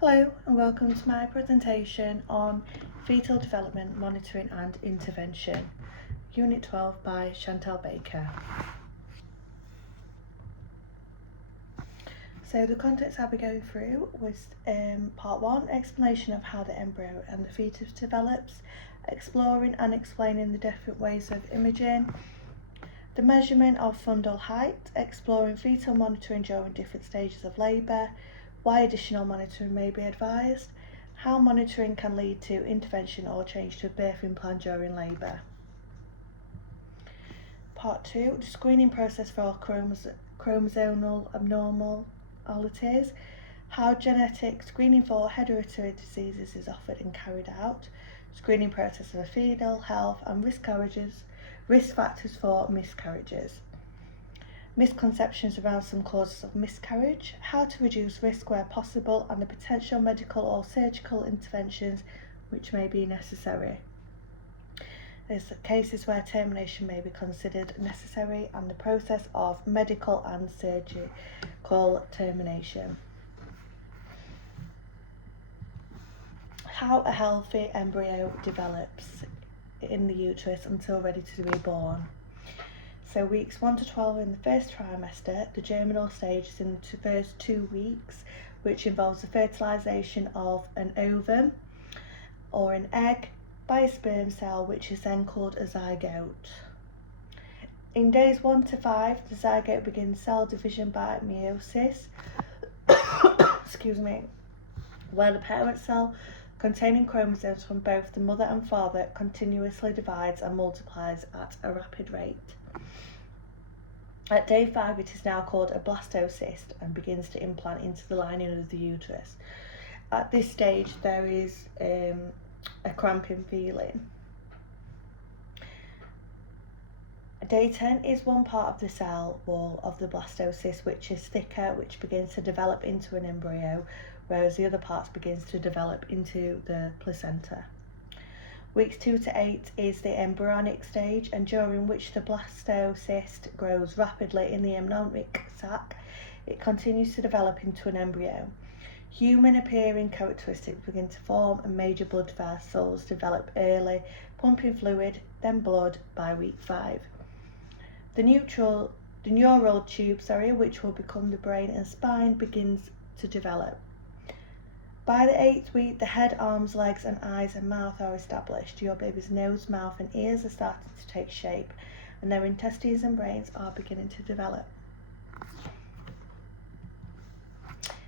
Hello and welcome to my presentation on Fetal Development Monitoring and Intervention, Unit 12 by Chantal Baker. So the content I'll be going through was part 1, explanation of how the embryo and the fetus develops, exploring and explaining the different ways of imaging, the measurement of fundal height, exploring fetal monitoring during different stages of labour, why additional monitoring may be advised, how monitoring can lead to intervention or change to a birthing plan during labour. Part 2, the screening process for chromosomal abnormalities, how genetic screening for hereditary diseases is offered and carried out, screening process of fetal health and risk factors for miscarriages, misconceptions around some causes of miscarriage, how to reduce risk where possible, and the potential medical or surgical interventions which may be necessary. There's cases where termination may be considered necessary and the process of medical and surgical termination. How a healthy embryo develops in the uterus until ready to be born. So weeks 1 to 12 in the first trimester, the germinal stage is in the first 2 weeks, which involves the fertilisation of an ovum or an egg by a sperm cell, which is then called a zygote. In days 1 to 5, the zygote begins cell division by meiosis, where the parent cell containing chromosomes from both the mother and father continuously divides and multiplies at a rapid rate. At day 5, it is now called a blastocyst and begins to implant into the lining of the uterus. At this stage, there is a cramping feeling. Day 10 is one part of the cell wall of the blastocyst which is thicker, which begins to develop into an embryo, whereas the other parts begins to develop into the placenta. Weeks 2 to 8 is the embryonic stage, and during which the blastocyst grows rapidly in the amniotic sac, it continues to develop into an embryo. Human appearing characteristics begin to form and major blood vessels develop early, pumping fluid, then blood by week 5. The neural tube, which will become the brain and spine, begins to develop. By the 8th week, the head, arms, legs and eyes and mouth are established. Your baby's nose, mouth and ears are starting to take shape, and their intestines and brains are beginning to develop.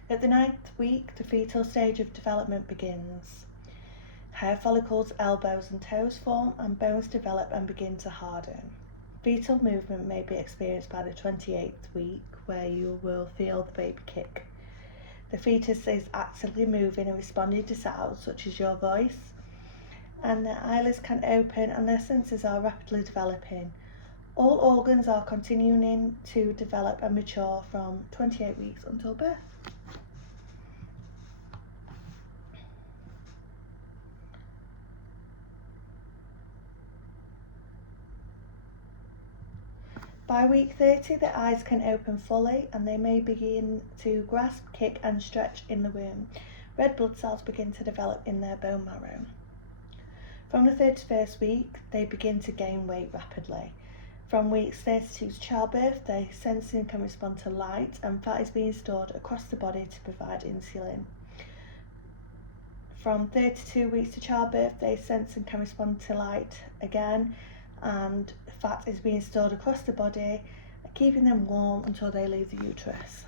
At the 9th week, the fetal stage of development begins. Hair follicles, elbows and toes form, and bones develop and begin to harden. Fetal movement may be experienced by the 28th week, where you will feel the baby kick. The fetus is actively moving and responding to sounds such as your voice, and their eyelids can open and their senses are rapidly developing. All organs are continuing to develop and mature from 28 weeks until birth. By week 30, the eyes can open fully and they may begin to grasp, kick and stretch in the womb. Red blood cells begin to develop in their bone marrow. From the 31st week, they begin to gain weight rapidly. From weeks 32 to childbirth, their sensing can respond to light and fat is being stored across the body to provide insulin. From 32 weeks to childbirth, they sense and can respond to light again, and fat is being stored across the body, keeping them warm until they leave the uterus.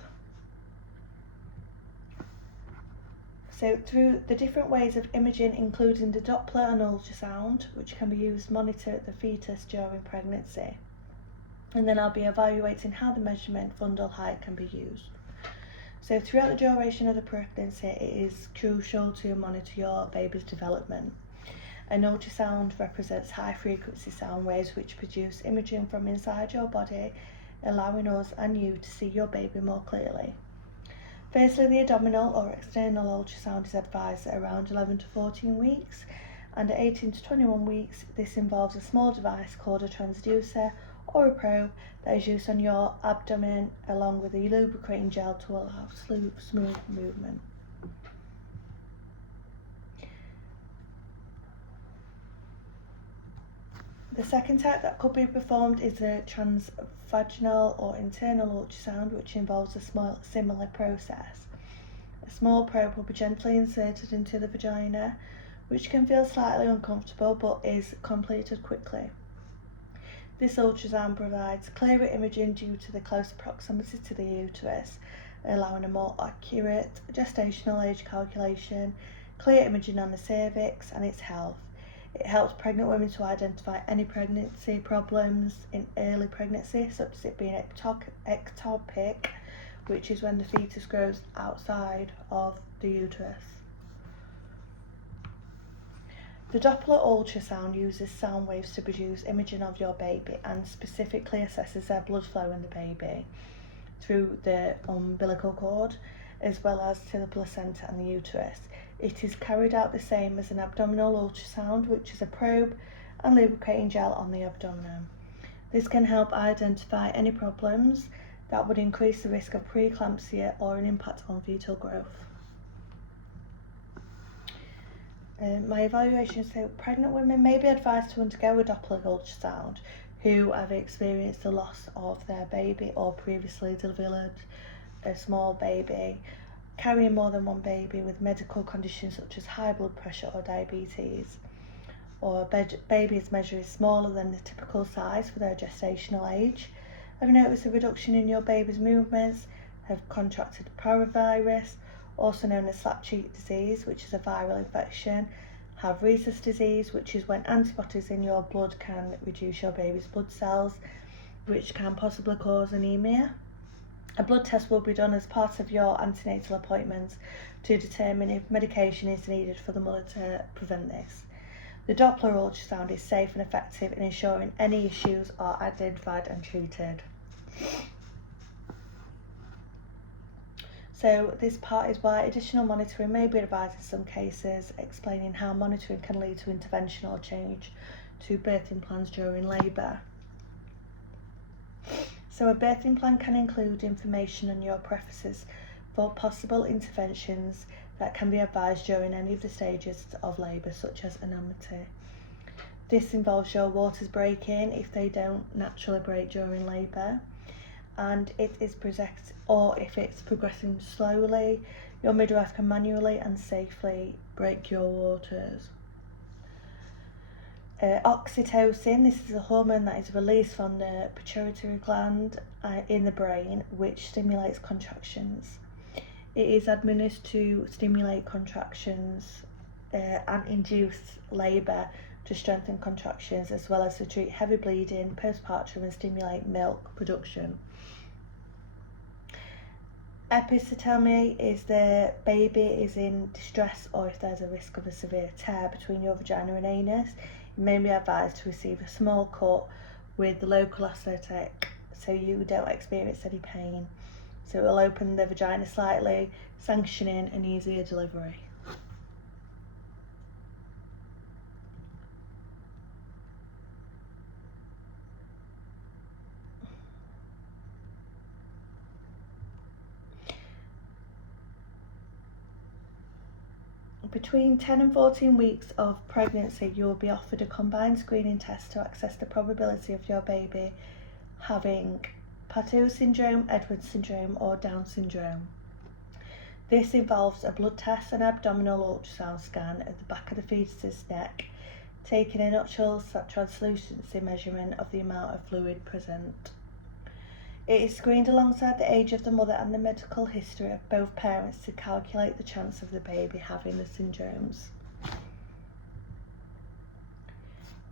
So through the different ways of imaging, including the Doppler and ultrasound, which can be used to monitor the fetus during pregnancy. And then I'll be evaluating how the measurement fundal height can be used. So throughout the duration of the pregnancy, it is crucial to monitor your baby's development. An ultrasound represents high-frequency sound waves which produce imaging from inside your body, allowing us and you to see your baby more clearly. Firstly, the abdominal or external ultrasound is advised at around 11 to 14 weeks, and at 18 to 21 weeks, this involves a small device called a transducer or a probe that is used on your abdomen along with a lubricating gel to allow smooth movement. The second type that could be performed is a transvaginal or internal ultrasound, which involves a similar process. A small probe will be gently inserted into the vagina, which can feel slightly uncomfortable but is completed quickly. This ultrasound provides clearer imaging due to the close proximity to the uterus, allowing a more accurate gestational age calculation, clear imaging on the cervix and its health. It helps pregnant women to identify any pregnancy problems in early pregnancy, such as it being ectopic, which is when the fetus grows outside of the uterus. The Doppler ultrasound uses sound waves to produce imaging of your baby and specifically assesses their blood flow in the baby through the umbilical cord, as well as to the placenta and the uterus. It is carried out the same as an abdominal ultrasound, which is a probe and lubricating gel on the abdomen. This can help identify any problems that would increase the risk of preeclampsia or an impact on fetal growth. My evaluation says pregnant women may be advised to undergo a Doppler ultrasound who have experienced the loss of their baby or previously delivered a small baby, carrying more than one baby with medical conditions such as high blood pressure or diabetes, or a baby's measure is smaller than the typical size for their gestational age, have noticed a reduction in your baby's movements, have contracted paravirus, also known as slap cheek disease, which is a viral infection, have rhesus disease, which is when antibodies in your blood can reduce your baby's blood cells, which can possibly cause anemia. A blood test will be done as part of your antenatal appointments to determine if medication is needed for the mother to prevent this. The Doppler ultrasound is safe and effective in ensuring any issues are identified and treated. So this part is why additional monitoring may be advised in some cases, explaining how monitoring can lead to intervention or change to birthing plans during labour. So a birthing plan can include information on your preferences for possible interventions that can be advised during any of the stages of labour, such as anemia. This involves your waters breaking if they don't naturally break during labour, and it is or if it's progressing slowly, your midwife can manually and safely break your waters. Oxytocin, this is a hormone that is released from the pituitary gland in the brain, which stimulates contractions. It is administered to stimulate contractions and induce labour to strengthen contractions, as well as to treat heavy bleeding, postpartum, and stimulate milk production. Episiotomy is the baby is in distress or if there's a risk of a severe tear between your vagina and anus. You may be advised to receive a small cut with the local anaesthetic so you don't experience any pain. So it will open the vagina slightly, sanctioning an easier delivery. Between 10 and 14 weeks of pregnancy, you will be offered a combined screening test to assess the probability of your baby having Foetal syndrome, Edwards syndrome, or Down syndrome. This involves a blood test and abdominal ultrasound scan at the back of the fetus's neck, taking a nuptial translucency measurement of the amount of fluid present. It is screened alongside the age of the mother and the medical history of both parents to calculate the chance of the baby having the syndromes.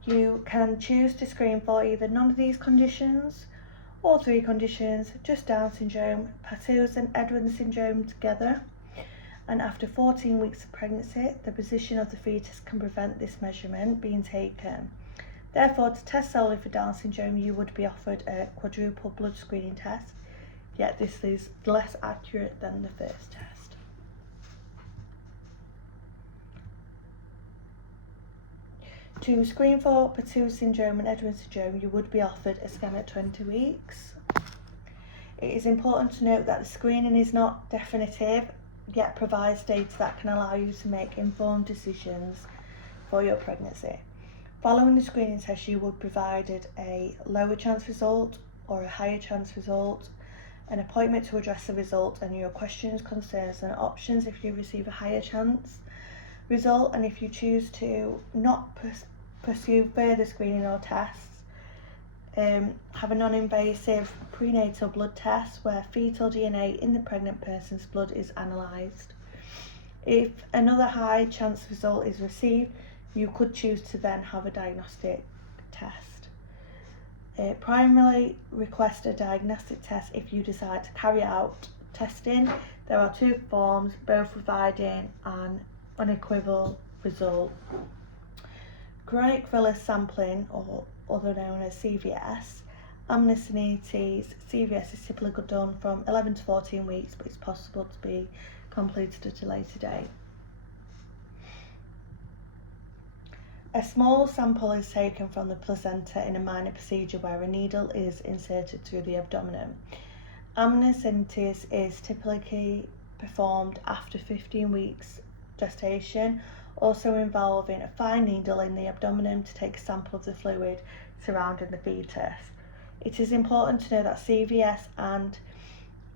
You can choose to screen for either none of these conditions or 3 conditions, just Down syndrome, Foetal and Edwards syndrome together. And after 14 weeks of pregnancy, the position of the fetus can prevent this measurement being taken. Therefore, to test solely for Down syndrome, you would be offered a quadruple blood screening test, yet this is less accurate than the first test. To screen for Foetal syndrome and Edwards syndrome, you would be offered a scan at 20 weeks. It is important to note that the screening is not definitive, yet provides data that can allow you to make informed decisions for your pregnancy. Following the screening test, you will be provided a lower chance result or a higher chance result, an appointment to address the result and your questions, concerns and options if you receive a higher chance result, and if you choose to not pursue further screening or tests, have a non-invasive prenatal blood test where fetal DNA in the pregnant person's blood is analysed. If another high chance result is received, you could choose to then have a diagnostic test. Primarily request a diagnostic test if you decide to carry out testing. There are two forms, both providing an unequivocal result. Chronic villus sampling, or other known as CVS, amniocentesis CVS is typically done from 11 to 14 weeks, but it's possible to be completed at a later date. A small sample is taken from the placenta in a minor procedure where a needle is inserted through the abdomen. Amniocentesis is typically performed after 15 weeks gestation, also involving a fine needle in the abdomen to take a sample of the fluid surrounding the fetus. It is important to know that CVS and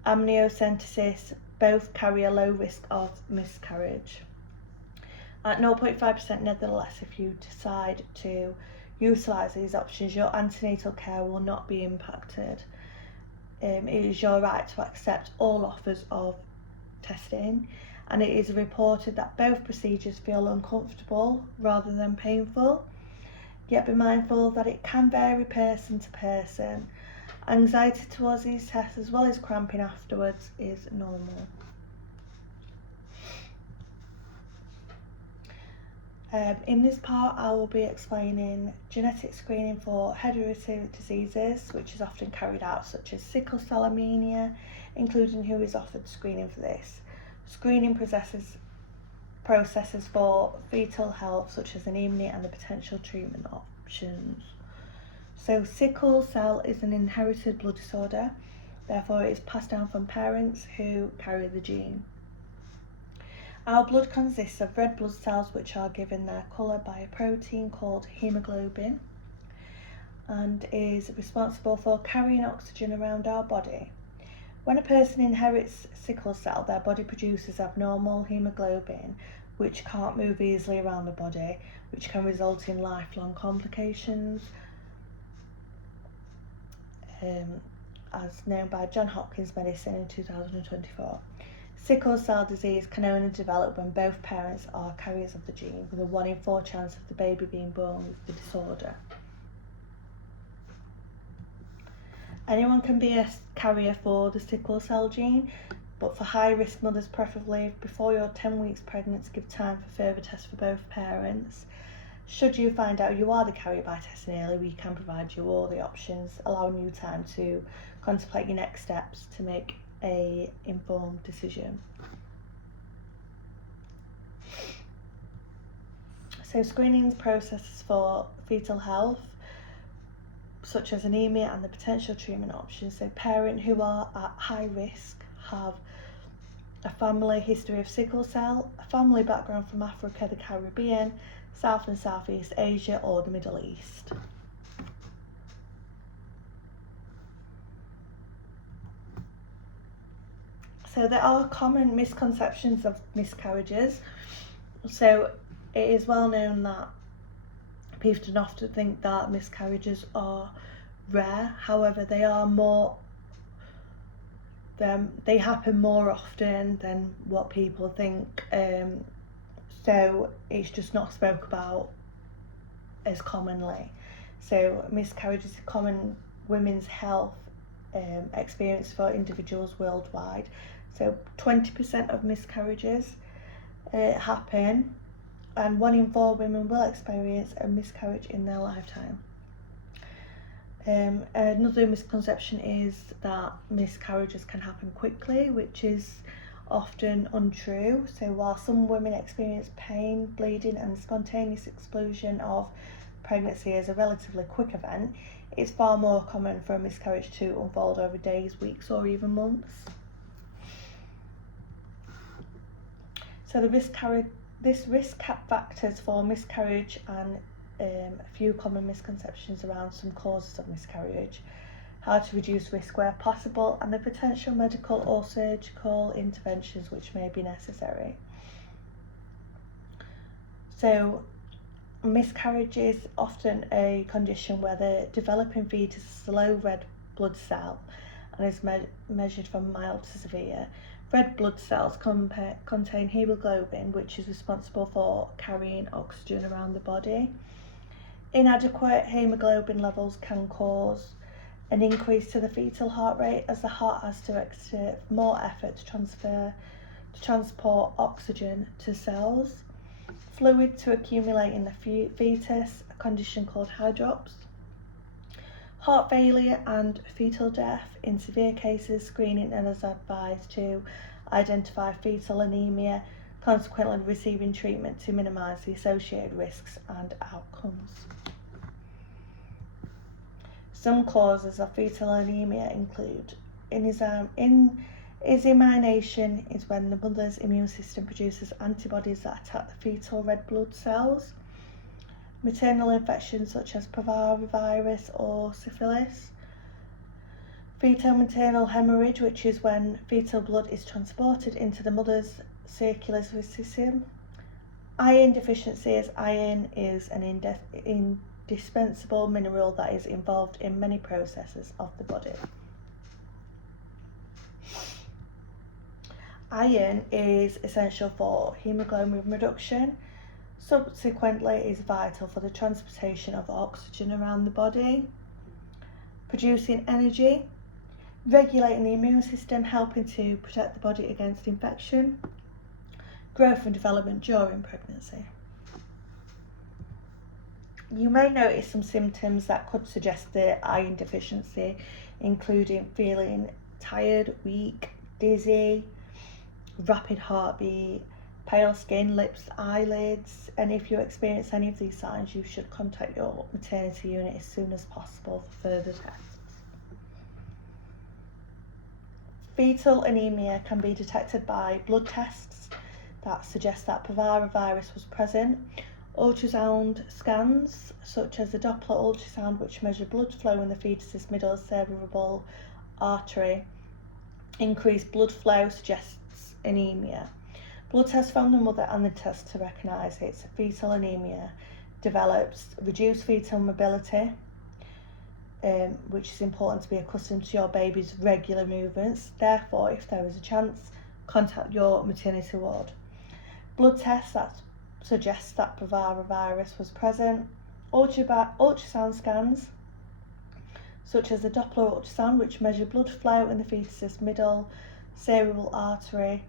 amniocentesis both carry a low risk of miscarriage. At 0.5% nevertheless, if you decide to utilise these options, your antenatal care will not be impacted. It is your right to accept all offers of testing, and it is reported that both procedures feel uncomfortable rather than painful, yet be mindful that it can vary person to person. Anxiety towards these tests as well as cramping afterwards is normal. In this part I will be explaining genetic screening for hereditary diseases, which is often carried out, such as sickle cell anemia, including who is offered screening for this. Screening processes for fetal health, such as anemia, and the potential treatment options. So sickle cell is an inherited blood disorder, therefore it is passed down from parents who carry the gene. Our blood consists of red blood cells which are given their colour by a protein called hemoglobin and is responsible for carrying oxygen around our body. When a person inherits sickle cell, their body produces abnormal hemoglobin which can't move easily around the body, which can result in lifelong complications, as known by Johns Hopkins Medicine in 2024. Sickle cell disease can only develop when both parents are carriers of the gene, with a 1 in 4 chance of the baby being born with the disorder. Anyone can be a carrier for the sickle cell gene, but for high-risk mothers, preferably before you're 10 weeks pregnant, to give time for further tests for both parents. Should you find out you are the carrier by testing early, we can provide you all the options, allowing you time to contemplate your next steps to make an informed decision. So screening processes for fetal health, such as anemia and the potential treatment options. So parents who are at high risk have a family history of sickle cell, a family background from Africa, the Caribbean, South and Southeast Asia, or the Middle East. So there are common misconceptions of miscarriages. So it is well known that people do often think that miscarriages are rare. However, they happen more often than what people think. So it's just not spoke about as commonly. So miscarriage is a common women's health experience for individuals worldwide. So 20% of miscarriages happen, and 1 in 4 women will experience a miscarriage in their lifetime. Another misconception is that miscarriages can happen quickly, which is often untrue. So while some women experience pain, bleeding and spontaneous explosion of pregnancy as a relatively quick event, it's far more common for a miscarriage to unfold over days, weeks or even months. So the risk factors for miscarriage and a few common misconceptions around some causes of miscarriage, how to reduce risk where possible, and the potential medical or surgical interventions which may be necessary. So, miscarriage is often a condition where the developing fetus is a low red blood cell and is measured from mild to severe. Red blood cells contain hemoglobin, which is responsible for carrying oxygen around the body. Inadequate hemoglobin levels can cause an increase to the fetal heart rate, as the heart has to exert more effort to transport oxygen to cells. Fluid to accumulate in the fetus, a condition called hydrops. Heart failure and fetal death. In severe cases, screening is advised to identify fetal anemia, consequently receiving treatment to minimise the associated risks and outcomes. Some causes of fetal anemia include insemination is when the mother's immune system produces antibodies that attack the fetal red blood cells. Maternal infections such as parvovirus or syphilis. Fetal maternal hemorrhage, which is when fetal blood is transported into the mother's circulatory system. Iron deficiency, as iron is an indispensable mineral that is involved in many processes of the body. Iron is essential for hemoglobin reduction, subsequently is vital for the transportation of oxygen around the body, producing energy, regulating the immune system, helping to protect the body against infection, growth and development during pregnancy. You may notice some symptoms that could suggest the iron deficiency, including feeling tired, weak, dizzy, rapid heartbeat, pale skin, lips, eyelids, and if you experience any of these signs, you should contact your maternity unit as soon as possible for further tests. Fetal anemia can be detected by blood tests that suggest that parvovirus was present. Ultrasound scans, such as the Doppler ultrasound, which measure blood flow in the fetus's middle cerebral artery. Increased blood flow suggests anemia. Blood tests from the mother and the test to recognise it's fetal anemia develops reduced fetal mobility, which is important to be accustomed to your baby's regular movements. Therefore, if there is a chance, contact your maternity ward. Blood tests that suggest that parvovirus was present. Ultrasound scans, such as the Doppler ultrasound, which measure blood flow in the fetus's middle cerebral artery.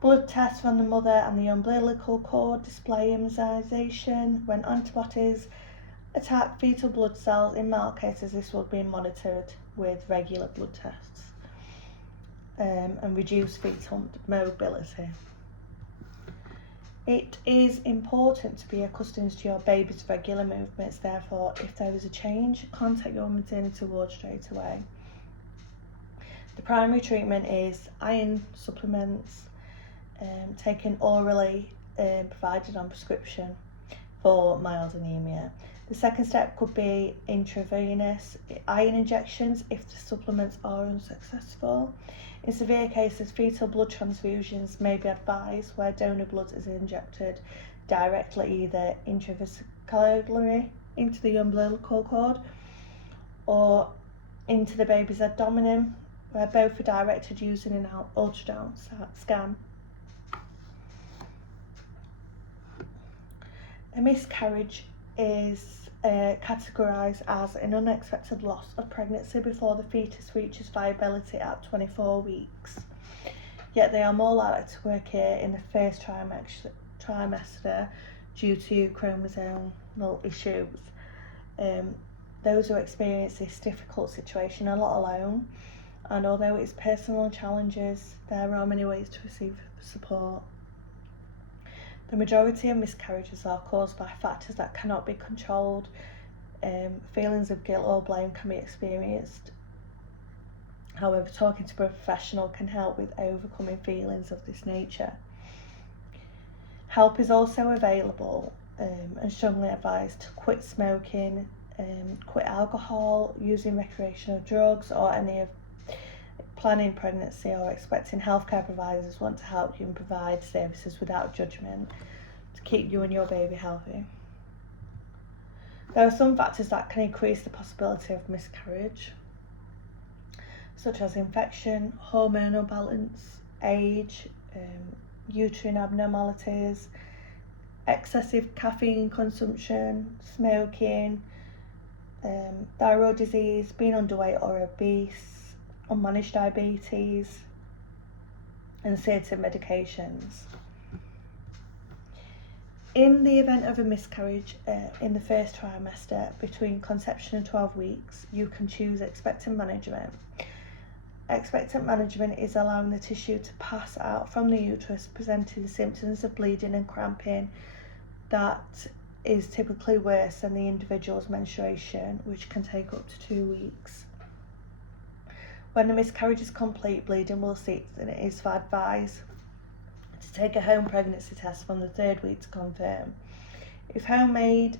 Blood tests from the mother and the umbilical cord display immunisation. When antibodies attack fetal blood cells, in mild cases this will be monitored with regular blood tests and reduce fetal mobility. It is important to be accustomed to your baby's regular movements. Therefore, if there is a change, contact your maternity ward straight away. The primary treatment is iron supplements taken orally, provided on prescription for mild anemia. The second step could be intravenous iron injections if the supplements are unsuccessful. In severe cases, fetal blood transfusions may be advised, where donor blood is injected directly either intravesically into the umbilical cord or into the baby's abdomen, where both are directed using an ultrasound scan. A miscarriage is categorised as an unexpected loss of pregnancy before the fetus reaches viability at 24 weeks. Yet they are more likely to occur in the first trimester due to chromosomal issues. Those who experience this difficult situation are not alone, and although it's personal challenges, there are many ways to receive support. The majority of miscarriages are caused by factors that cannot be controlled. Feelings of guilt or blame can be experienced. However, talking to a professional can help with overcoming feelings of this nature. Help is also available and strongly advised to quit smoking, quit alcohol, using recreational drugs, or any of planning pregnancy or expecting. Healthcare providers want to help you and provide services without judgment to keep you and your baby healthy. There are some factors that can increase the possibility of miscarriage, such as infection, hormonal balance, age, uterine abnormalities, excessive caffeine consumption, smoking, thyroid disease, being underweight or obese, unmanaged diabetes, and certain medications. In the event of a miscarriage in the first trimester between conception and 12 weeks, you can choose expectant management. Expectant management is allowing the tissue to pass out from the uterus, presenting symptoms of bleeding and cramping that is typically worse than the individual's menstruation, which can take up to 2 weeks. When the miscarriage is complete, bleeding will cease, and it is advised to take a home pregnancy test from the 3rd week to confirm. If home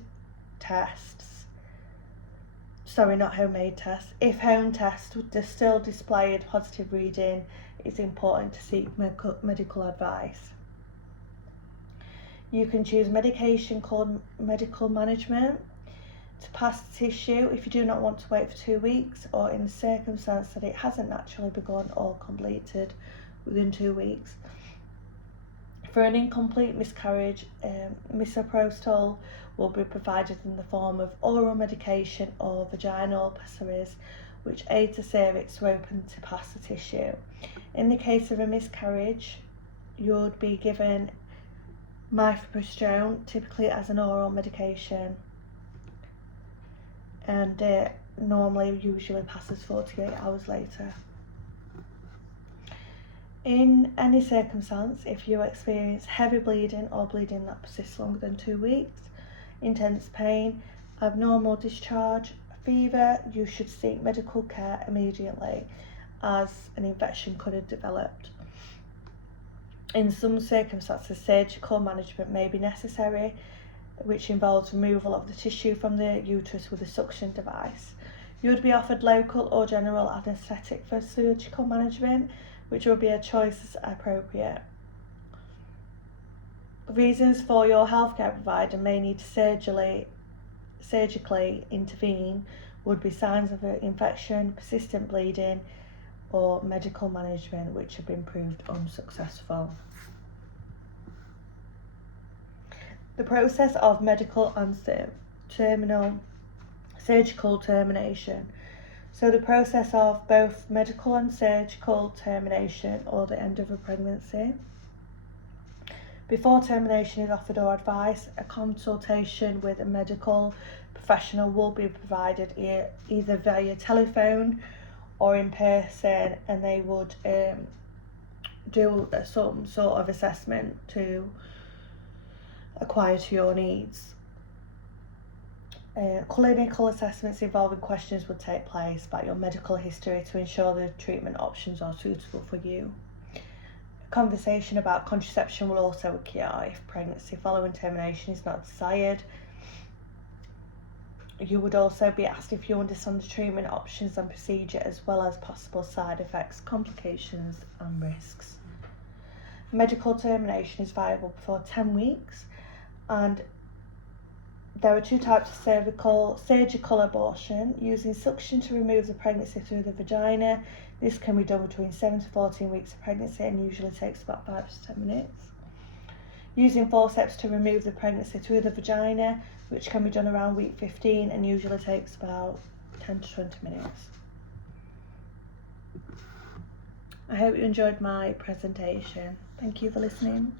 tests still display a positive reading, it's important to seek medical advice. You can choose medication called medical management to pass the tissue if you do not want to wait for 2 weeks, or in the circumstance that it hasn't naturally begun or completed within 2 weeks. For an incomplete miscarriage, misoprostol will be provided in the form of oral medication or vaginal pessaries, which aids the cervix to open to pass the tissue. In the case of a miscarriage, you would be given mifepristone, typically as an oral medication, and it usually passes 48 hours later. In any circumstance, if you experience heavy bleeding or bleeding that persists longer than 2 weeks, intense pain, abnormal discharge, fever, you should seek medical care immediately, as an infection could have developed. In some circumstances, surgical management may be necessary, which involves removal of the tissue from the uterus with a suction device. You would be offered local or general anaesthetic for surgical management, which will be a choice as appropriate. Reasons for your healthcare provider may need to surgically intervene would be signs of an infection, persistent bleeding, or medical management which have been proved unsuccessful. The process of medical and surgical termination. So the process of both medical and surgical termination or the end of a pregnancy. Before termination is offered or advised, a consultation with a medical professional will be provided either via telephone or in person, and they would do some sort of assessment to acquire to your needs. Clinical assessments involving questions would take place about your medical history to ensure the treatment options are suitable for you. A conversation about contraception will also occur if pregnancy following termination is not desired. You would also be asked if you understand the treatment options and procedure, as well as possible side effects, complications and risks. Medical termination is viable before 10 weeks, and there are 2 types of surgical abortion, using suction to remove the pregnancy through the vagina. This can be done between 7 to 14 weeks of pregnancy and usually takes about 5 to 10 minutes. Using forceps to remove the pregnancy through the vagina, which can be done around week 15 and usually takes about 10 to 20 minutes. I hope you enjoyed my presentation. Thank you for listening.